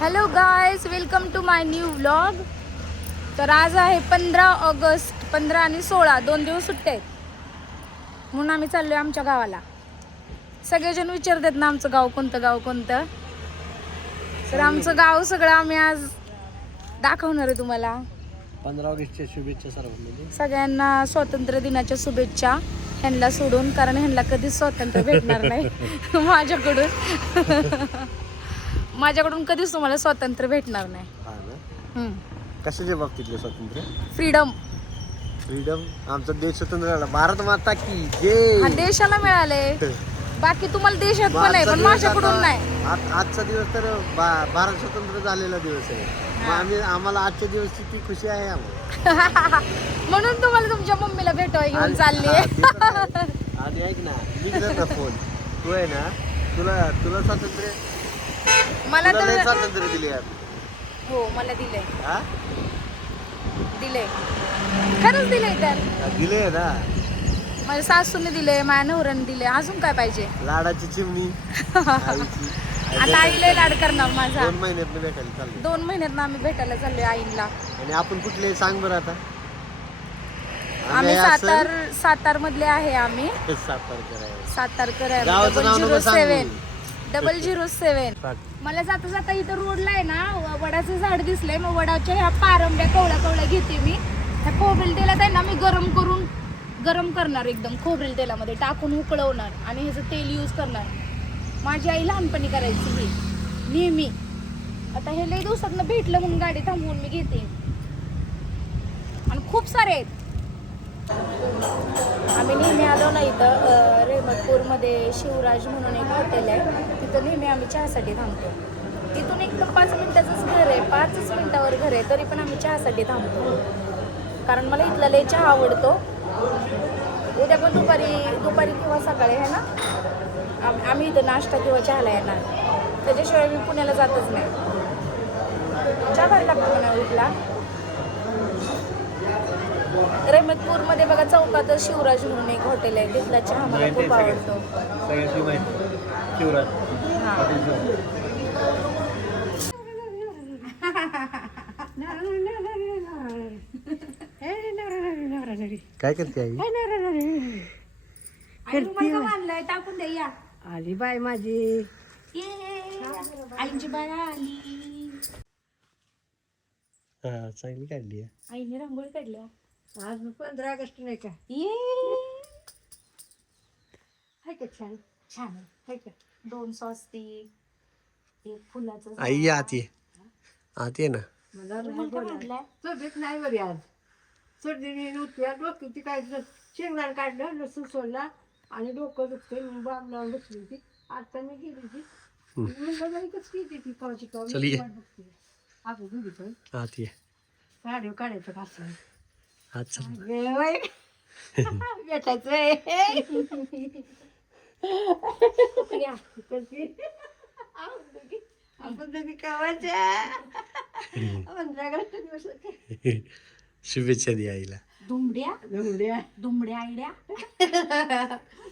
Hello guys, welcome to my new vlog. तर आज आहे 15 ऑगस्ट. 15 आणि 16 2 दिवस सुट्टे आहेत, म्हणून आम्ही चाललोय आमच्या गावाला. सगळेजण विचारतात ना आमचं गाव कोणतं. तर आमचं गाव सगळं आम्ही आज दाखवणार आहे तुम्हाला. 15 ऑगस्टच्या शुभेच्छा सर्वांना. सगळ्यांना स्वातंत्र्य दिनाच्या शुभेच्छा. ह्यांना सोडून, कारण ह्यांना कधीच स्वातंत्र्य भेटणार नाही माझ्याकडून कधीच तुम्हाला स्वातंत्र्य भेटणार नाही. कशाच्या बाबतीतले स्वातंत्र्य? फ्रीडम. आमचा देश स्वतंत्र झाला. भारत माता की जय. हा देशाला मिळाले, बाकी तुम्हाला देशात पण आहे, पण माझ्याकडून नाही. आजचा दिवस तर भारत स्वतंत्र झालेला दिवस आहे. आम्हाला आजच्या दिवसची ती खुशी आहे आम्हाला. म्हणून तुम्हाला तुमच्या मम्मीला भेटवाय घेऊन चालली. आणि ऐक ना, ना फोन तू आहे ना, तुला स्वातंत्र्य, मला तर स्वातंत्र्य दिले. हो, मला दिलंय. खरंच दिलंय. तर दिले ना, माझ्या सासूने दिले, माझ्या नवऱ्याने दिले. अजून काय पाहिजे? लाडाची चिमणी. आता आईला लाड करणार माझा. 2 महिन्यात भेटायला चाललो. 2 महिन्यात आम्ही भेटायला चाललोय आईला. आणि आपण कुठले सांग बरं आता? आम्ही सातार मधले आहे. आम्ही सातारकर आहे. 007. मला जाता जाता इथं रोडला आहे ना, वडाचं झाड दिसलंय. मग वडाच्या ह्या पारंब्या कवळ्या घेते मी. त्या खोबरेल तेलात आहे ना, मी गरम करणार, एकदम खोबरेल तेलामध्ये टाकून उकळवणार आणि ह्याचं तेल यूज करणार. माझी आई लहानपणी करायची ही नेहमी. आता हे लई दिवसातनं भेटलं म्हणून गाडी थांबवून मी घेते. आणि खूप सारे आहेत. आम्ही नेहमी आलो ना इथं रेहमतपूरमध्ये शिवराज म्हणून एक हॉटेल आहे. तिथं नेहमी आम्ही चहासाठी थांबतो. तिथून एकदम 5 मिनिटाचंच घर आहे, 5 मिनिटावर घर आहे, तरी पण आम्ही चहासाठी थांबतो. कारण मला इथला लय चहा आवडतो. उद्या पण दुपारी किंवा सकाळी आहे ना, आम्ही इथं नाश्ता किंवा चहाला येणार. त्याच्याशिवाय मी पुण्याला जातच नाही. चहा भारी लागतो मला इथला. रेहमतपूरमध्ये बघा, चौकात शिवराज म्हणून एक हॉटेल आहे. तिथला चहा मला खूप आवडतो. काय करते आई? आणलाय टाकून द्या. या आली बाय माझी. आईची बाय आली. चांगली काढली. आईने रांगोळी काढल्या आज 15 ऑगस्ट नाही का? हाय का छान? छान आहे. हाय का? 2 स्वस्तिक, एक फुलाचं झाड. आई आती ना. मला तुम्हाला काय वाटलंय? तब्येत नाही बरी आज. सर्दी नव्हती, डोक्याची काय शेंगदाण काढलं, लसूण सोडला आणि डोकं दुखते. मग बाब लावून बसली होती. आता मी गेली होती. म्हणलं बाई कसं केली ती कवाची चल ये. आपण गेली पण आती गाडी काढायचं का असं? अच्छा. भेटायचं आपण तुम्ही कवाच्या 15 ऑगस्ट दिवस. शुभेच्छा दे आईला. दुमड्या आयड्या.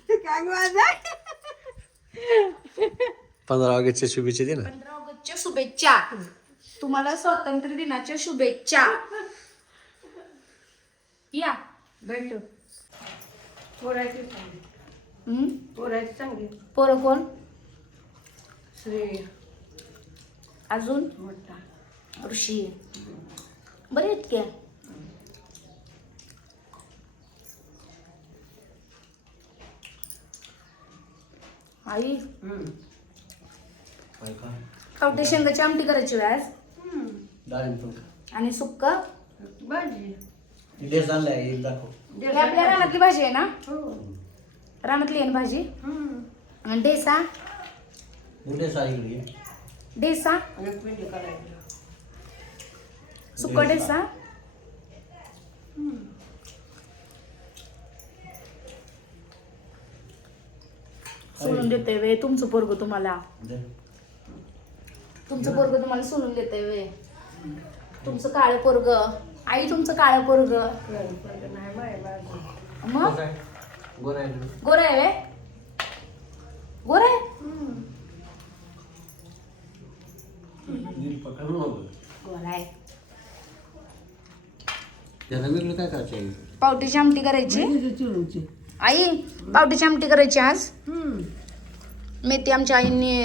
काय माझा 15 ऑगस्टच्या शुभेच्छा दे ना. 15 ऑगस्टच्या शुभेच्छा. तुम्हाला स्वातंत्र्य दिनाच्या शुभेच्छा. या भेटू. पोरायची चांगली. पोरं कोण? श्रेय अजून मोठा. ऋषी. बरे आहेत क्या? आई खावटे शेंगाची आमटी करायची व्याज आणि सुक्क. भाजी आपल्या रानातली भाजी आहे ना? रानातली आहे ना भाजी. आणि डेसा सुक्का डेसा. सोलून देते वे तुमचं पोरग तुम्हाला. सोलून देते वे. तुमचं काळं पोरग. आई तुमचं काळं पोरग. मग गोरा आहे वे. गोरा आहे. गोरा आहे. त्याला वेगळं काय करायचं आहे? पावट्याची आमटी करायची चिरूची आई. पावट्याची आमटी करायची आज. हम्म. मेथी आमच्या आईने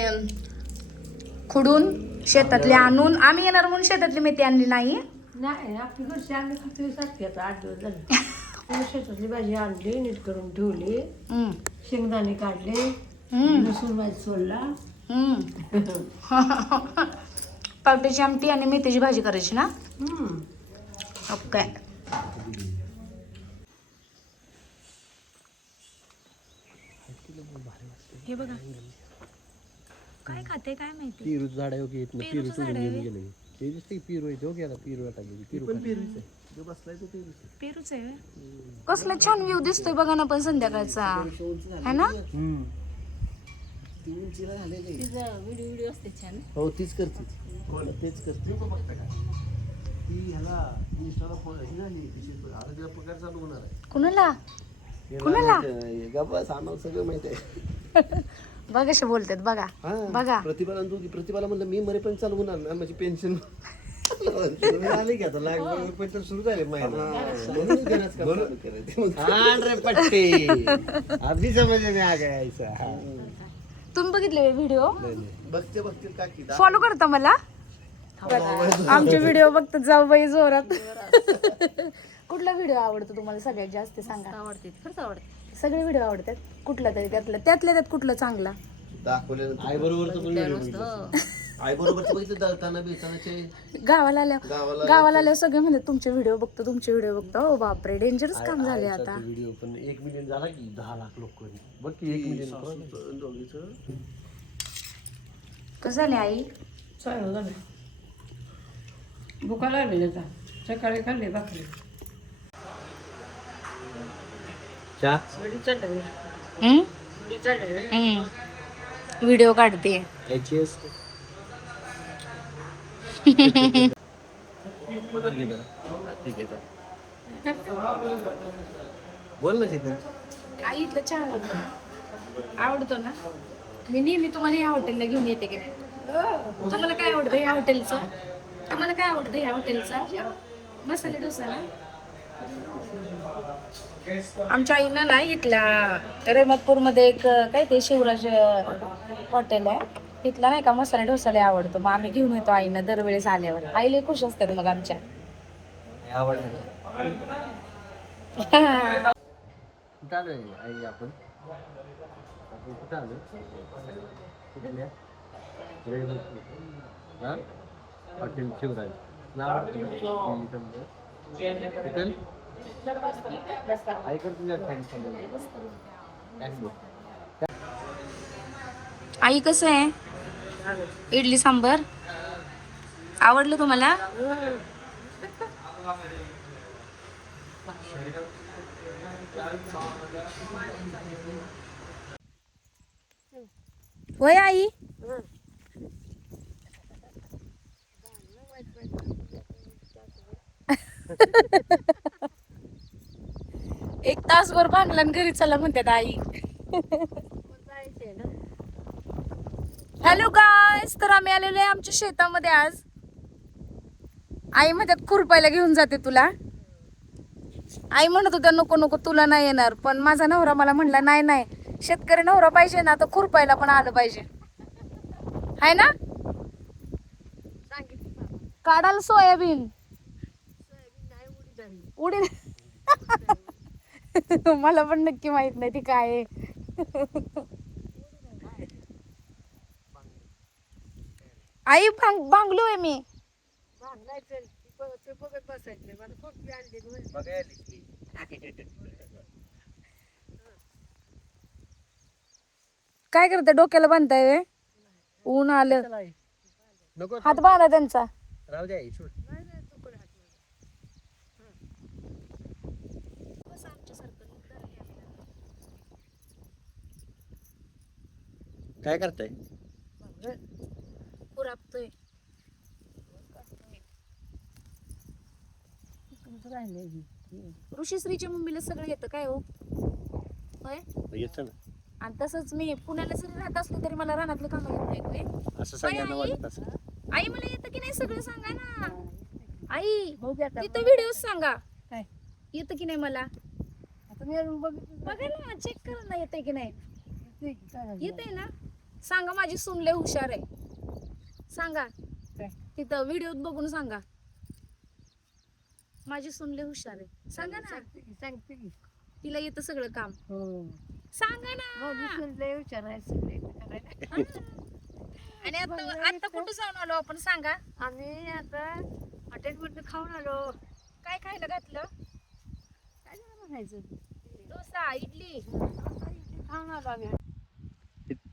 खुडून शेतातली आणून, आम्ही येणार म्हणून शेतातली मेथी आणली नाही. नाही आपली घरची आणली खात्री सारखी आता 8 दिवस झाले. शेतातली भाजी आणली, नीट करून ठेवली, हम्म. शेंगदाणे काढले, हम्म. लसूण भाजी सोडला. हम्म. पावट्याची आमटी आणि मेथीची भाजी करायची ना. हम्म. ओके. हे बघा काय खाते काय माहिती. पेरू झाड आहे की इथनं पेरू पेरूचं झाड तोडून आहे घेऊन व्हय? गेले. ते दिसते पेरू आहे तो गेला पेरू टाकले पेरू पण पेरूच आहे जो बसलाय तो पेरूच आहे. पेरूच आहे व्हय? कसला छान व्ह्यू दिसतोय बघा ना पण संध्याकाळचा है ना. ती उंचीला झालेली आहे. व्हिडिओ असते छान. हो तीच करते तेच करते ती ह्याला इंस्टाला फोन आहे ना आता तिला पगार चालू होणार आहे. कुणाला बस आम्हाला सगळं माहित आहे. बघा कसे बोलतात बघा. बघा. प्रतिभाला म्हणलं मी मरेपर्यंत चालू होणार ना माझी पेन्शन आले की आता लाख पण तर सुरू झाले पट्टे अभी समज में आ गया ऐसा. तुम्ही बघितले व्हिडिओ. बघते काकी फॉलो करता मला. आमचे व्हिडिओ बघतात जाऊ बाई जोरात. कुठला व्हिडिओ आवडतो तुम्हाला सगळ्यात जास्त सांगा. आवडते खरंच आवडते. सगळे व्हिडिओ आवडतात. कुठला तरी त्यातल्या त्यात कुठला चांगला. दाखवल्यानंतर आई बरोबर आई बरोबर बघितलं दळताना बेतानाचे गावाला आल्यावर सगळे म्हणतात तुमचे व्हिडिओ बघतो. ओ बापरे डेंजरस काम झाले आता. व्हिडिओ पण 1 मिलियन झाला की 10 लाख लोक बघ की 1 मिलियन दोघीचं कसं झाले आई. चांगलं झालं. भुका लागली आता. सकाळी खाल्ली भाकरी. चहा व्हिडिओ काढते. याची असते बोल ना तिथे. आई इथलं चहा आवडतो ना. मी नेहमी तुम्हाला या हॉटेलला घेऊन येते की नाही. तुम्हाला काय आवडतं या हॉटेलचं. मसाले डोसा ना. आमच्या आईनं ना इथला रेहमतपूरमध्ये एक काय ते शिवराज हॉटेल आहे तिथला नाही का मसाले डोसा लय आवडतो. मग आम्ही घेऊन येतो आईनं दरवेळेस आल्यावर. आई लय खुश असतात मग आमच्या. कुठं आलोय आई आपण कुठं आलो हॉटेल शिवराज आई कसं आहे इडली सांबर आवडलं तुम्हाला. होय आई. एक तासभर बांधला आणि घरी चला म्हणतात आई. Hello guys. तर आम्ही आलेलो आहे आमच्या शेतामध्ये आज. आई म्हणतात खुरपायला घेऊन जाते तुला. आई म्हणत होत्या नको नको तुला नाही येणार. पण माझा नवरा मला म्हणला नाही शेतकरी नवरा पाहिजे ना तर खुरपायला पण आलं पाहिजे हाय ना. काढाल सोयाबीन उडीद. मला पण नक्की माहित नाही ती काय आहे. आई बांगलो आहे मी. काय करते डोक्याला बांधताय व्हय? ऊन आलं. नको हात बांधा त्यांचा. राहू द्या सोड. काय करताय. पुरापतोय. ऋषीश्रीच्या मम्मीला सगळं येतं काय हो. होय. येतं ना. आणि तसंच मी पुण्याला जरी राहत असले तरी मला रानातलं काम येत नाही. असं सगळ्यांना वाटत असं. आई मला येतं की नाही सगळं सांगा ना आई. बघू आता तिथं व्हिडिओ सांगा काय येतं की नाही मला. आता मी अजून बघितलं बघायला ना चेक करा ना येतंय की नाही. नाही. काय झालं? येतंय ना. सांगा माझी सून लय हुशार आहे. सांगा काय? तिथं व्हिडिओत बघून सांगा माझी सून लय हुशार आहे. सांगा ना. सांगते की तिला येतं सगळं काम. हो सांगा ना. लय विचारायचं करायला. आणि आता कुठं जाऊन आलो आपण सांगा. आम्ही आता हॉटेलमधून खाऊन आलो. काय खायला घातलं. काय झालं म्हणायचं डोसा इडली. खाऊन आलो आम्ही.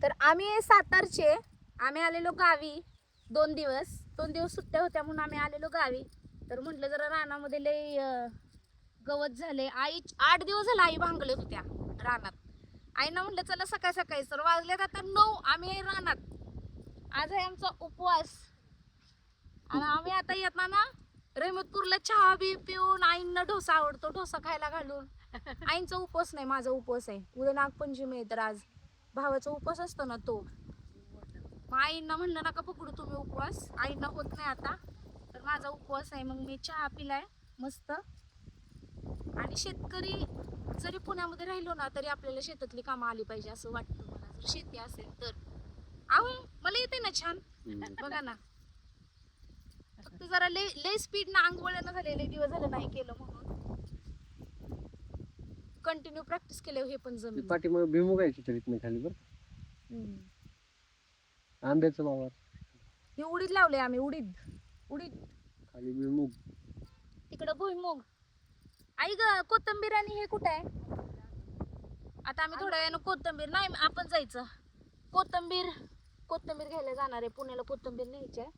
तर आम्ही सातारचे. आम्ही आलेलो गावी 2 दिवस सुट्ट्या होत्या म्हणून आम्ही आलेलो गावी. तर म्हटलं जरा रानामध्ये लय गवत झाले. आई 8 दिवस झाला आई भांगलत होत्या रानात. आईना म्हटलं चला सकाळी सकाळी. सर वाजल्यात आता 9. आम्ही आहे रानात. आज आहे आमचा उपवास. आणि आम्ही आता येताना रहमतपूरला चहा बी पिऊन आईंना डोसा आवडतो डोसा खायला घालून. आईंचा उपवास नाही माझा उपवास आहे. उद्या नागपंचमी आहे तर आज भावाचा उपवास असतो ना तो. मग आईंना म्हणलं नका पकडू तुम्ही उपवास. आईंना होत नाही आता तर माझा उपवास आहे. मग मी चहा पिलाय मस्त. आणि शेतकरी जरी पुण्यामध्ये राहिलो ना तरी आपल्याला शेतातली कामं आली पाहिजे असं वाटतं मला. जर शेती असेल तर अहो मला येते ना छान. बघा ना फक्त जरा लय स्पीड ना अंग वळण झालेले दिवस झाले नाही केलं म्हणून कंटिन्यू प्रॅक्टिस केले हे पण जमीन. पाठीमागे भुईमुगायची तरी इथनं खाली बरं आंब्याचं वावर हे उडीद लावले आम्ही. उडीद खाली भुईमुग. तिकडं भुईमुग. आई ग कोथिंबीर आणि हे कुठं आहे. आता आम्ही थोड्या वेळानं कोथिंबीर नाही आपण जायचं. कोथिंबीर घ्यायला जाणार आहे पुण्याला. कोथिंबीर न्यायची आहे.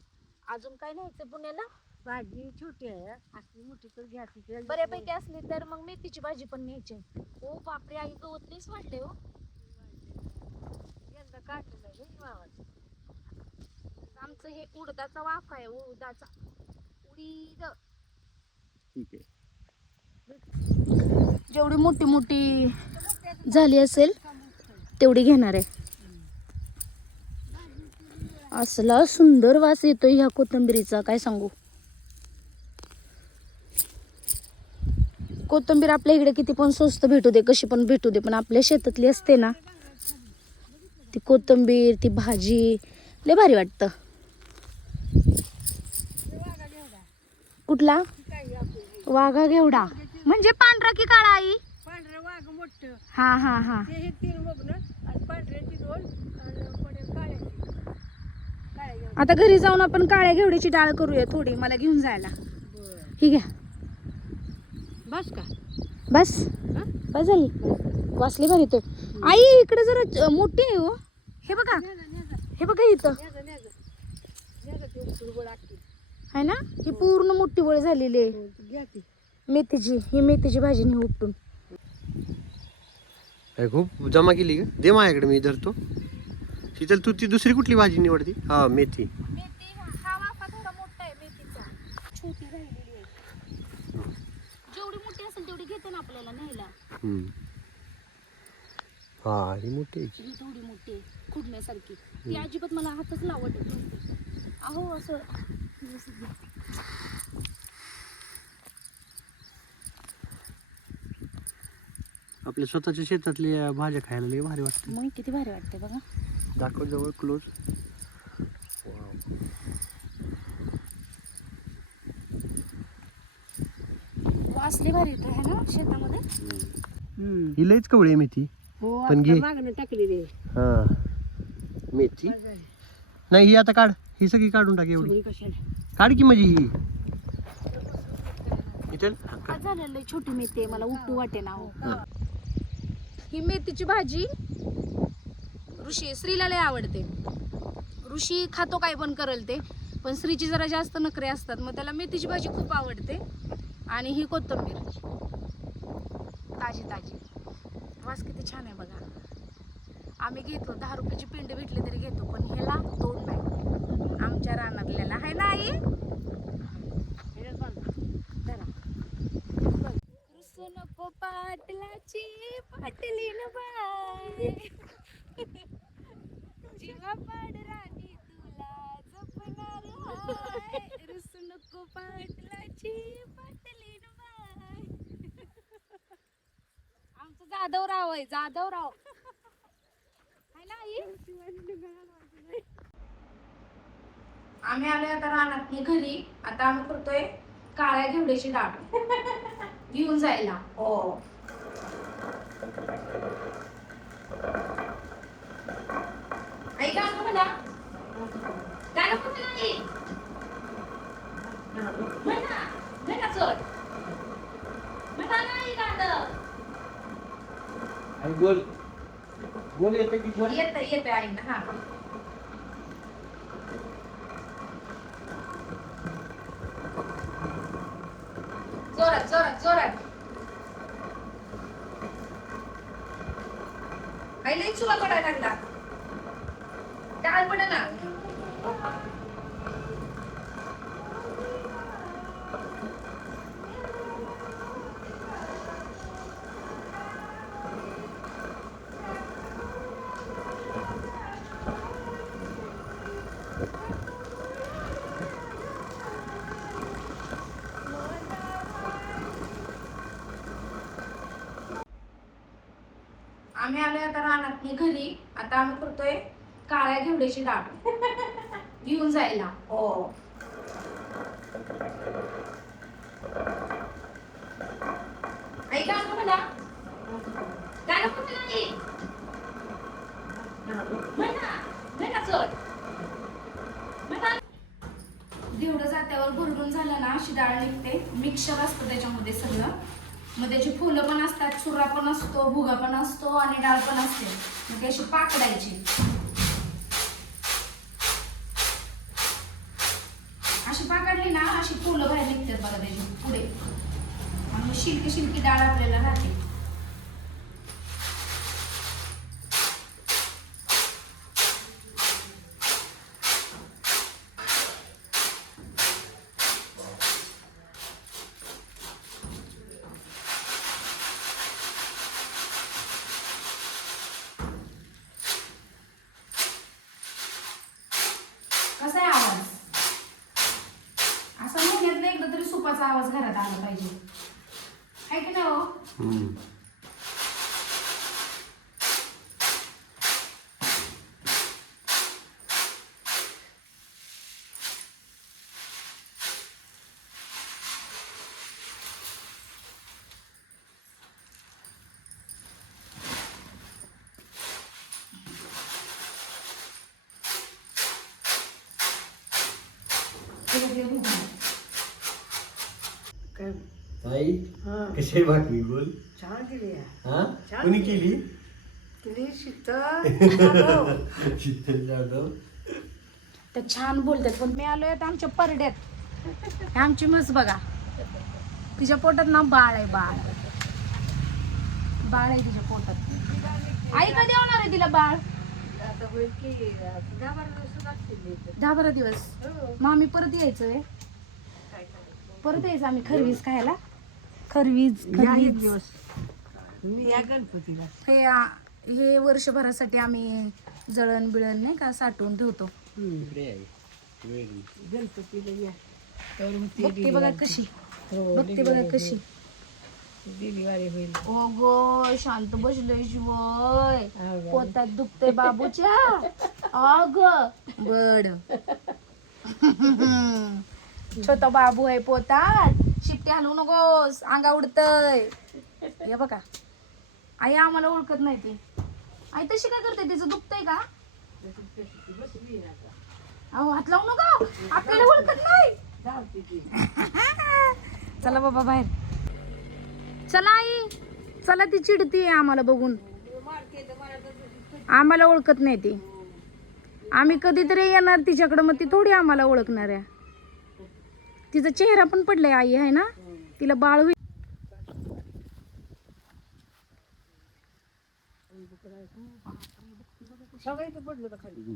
अजून काय न्यायचं पुण्याला. भाजी छोटी आहे असली मोठी तर घ्या तिथे बऱ्यापैकी असली तर मग मेथीची भाजी पण न्यायची. ओ बापरे आई गवत लईच वाढले हो. यंदा काढलेलं आहे हे वावर. आमचं हे उडदाचा वाफ आहे. उडीद ठीक आहे. जेवढी मोठी झाली असेल तेवढी घेणार आहे. असला सुंदर वास येतो ह्या कोथिंबीरीचा काय सांगू. कोथिंबीर आपल्या इकडे किती पण स्वस्त भेटू दे कशी पण भेटू दे पण आपल्या शेतातली असते ना ती कोथिंबीर ती भाजी लय भारी वाटतं. कुठला वाघा घेवडा म्हणजे पांढरा की काळा आई. पांढरं वाघ मोठं हा हा हा. ते हे 3 बघणं आणि पांढऱ्याची 2 आणि पडेल काळ्याची. आता घरी जाऊन आपण काळ्या घेवड्याची डाळ करूया थोडी मला घेऊन जायला. ही घ्या. बस का बस बस झाली. वासली भारी तो. आई इकडे जरा मोठी आहे हो. हे बघा हे बघा इथं आहे ना. ही पूर्ण मोठी वळ झालेली आहे घ्या ती. मेथीची. ही मेथीची भाजी नाही उपटून. काय खूप जमा केली का दे माझ्याकडे मी धरतो. शीतल तू ती दुसरी कुठली भाजी निवडती. हा मेथी. मेथी हा वाफा थोडा मोठा आहे मेथीचा. छोटी राहिलेली आहे. जेवढी मोठी असेल तेवढी घेते ना आपल्याला न्यायला. हा ही मोठी आहे. ही थोडी मोठी आहे खुडण्यासारखी. ती अजिबात मला हातच लावत नाही. अहो असं आपल्या स्वतःच्या शेतातल्या भाज्या खायला लय भारी वाटते. मग किती भारी वाटते बघा. दाखव जवळ क्लोज. वासली भारी येतो है ना शेतामध्ये. ही लयच कवळी आहे मेथी. हो पण घे. मागणं टाकलेली आहे. हा मेथी नाही ही आता काढ. ही सगळी काढून टाक एवढी. सगळी कशाला काढ की म्हणजे ही इथं काय झालेलं आहे, छोटी मेथी आहे मला उपटू वाटे ना. ही मेथीची भाजी ऋषी श्रीला लय आवडते. ऋषी खातो काय पण करेल ते पण श्रीची जरा जास्त नखरे असतात मग त्याला मेथीची भाजी खूप आवडते. आणि ही कोथिंबीर ताजी ताजी. वास किती छान आहे बघा. आम्ही घेतो 10 रुपयाची पिंडी भेटली तरी घेतो पण ह्याला तोड नाही आमच्या रानातल्याला आहे ना आई. नको पाटलाची पाटलीन बाय जीवा पाड राणी तुला जपणार होय जाधवराव हाय ना आई? आम्ही आलोय आता रानात घरी. आता आम्ही करतोय काळ्या घेवड्याची डाळ घेऊन जायला. हो आई काय नको म्हणा, काय नको म्हणा आई, म्हणा म्हणा चल म्हणा नाही गाणं. आणि गोल गोल येतं की गोल येतंय आई ना. हा जोरात जोरात जोरात. आई लई चुला पडायला लागला, डाळ पड ना. आम्ही आलोय आता रानात घरी. आता आम्ही करतोय काळ्या घेवड्याची डाळ घेऊन जायला. हो आई काय नको म्हणा, काय नको म्हणा आई, म्हणा म्हणा चल म्हणा. घेवडं जात्यावर भरडून झालं ना अशी डाळ निघते. मिक्सर असतं त्याच्यामध्ये सगळं. मग त्याची फुलं पण असतात, चुरा पण असतो, भुगा पण असतो आणि डाळ पण असते. मग ती अशी पाकडायची, अशी पाकडली ना अशी फुलं बाहेर निघतात बघा त्याची पुढे. आणि मग शिल्की शिल्की डाळ आपल्याला राहते. कसा आहे आवाज? असा महिन्यातला एकदा तरी सुपाचा आवाज घरात आला पाहिजे, आहे की नाही हो? काय ताई हा कशी आहे भाकरी गोल? छान केली आहे. हा छान कोणी केली? केली शीतल. शीतल जाधव. ते छान बोलतात. पण मी आलोय आता आमच्या परड्यात. हे आमची म्हस बघा, तिच्या पोटात ना बाळ आहे. बाळ बाळ आहे तिच्या पोटात. आई कधी होणार आहे तिला बाळ? आता होईल की 10-12 दिवस लागतील. 10-12 दिवस. हो. मग आम्ही परत यायचं आहे. काय करायचं? परत यायचं आम्ही खरवीज खायला. खरवीज या एक खरवीज. दिवस मी या गणपतीला. हे वर्षभरासाठी आम्ही जळण बिळण नाही का साठवून ठेवतो. इकडे आहे वेगळी. गणपतीला या. तर मग ती बघते बघा कशी, हो, बघते बघा कशी. दिवाळी होईल. ओ गो शांत बसलोय शिवय. हो का? पोटात दुखतंय बाबूच्या. अग बड छोटा बाबू आहे पोटात. शिट्टी हलवू नकोस, अंगा उडतय. हे बघा आई आम्हाला ओळखत नाही ती. आई तशी काय करते? तिचं दुखतंय का? बसली ना आता. अहो हात लावू नका, आपल्याला ओळखत नाही. धावते ती. चला बाबा बाहेर. चला आई चला. ती चिडतीये आम्हाला बघून. आम्हाला ओळखत नाही ती. आम्ही कधीतरी येणार तिच्याकडे, मग ती थोडी आम्हाला ओळखणार आहे. तिचा चेहरा पण पडलाय आई आहे ना. तिला बाळ होईल. सगळं इथं पडलं होतं खाली.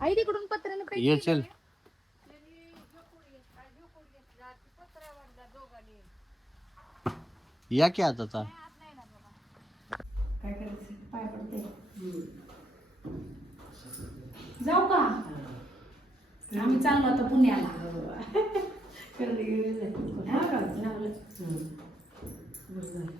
आई तिकडून पत्र्याने फेक ये केली. चल. या की आता चा. काय करायचं? पाय पडते. जाऊ का? आम्ही चाललो आता पुण्याला.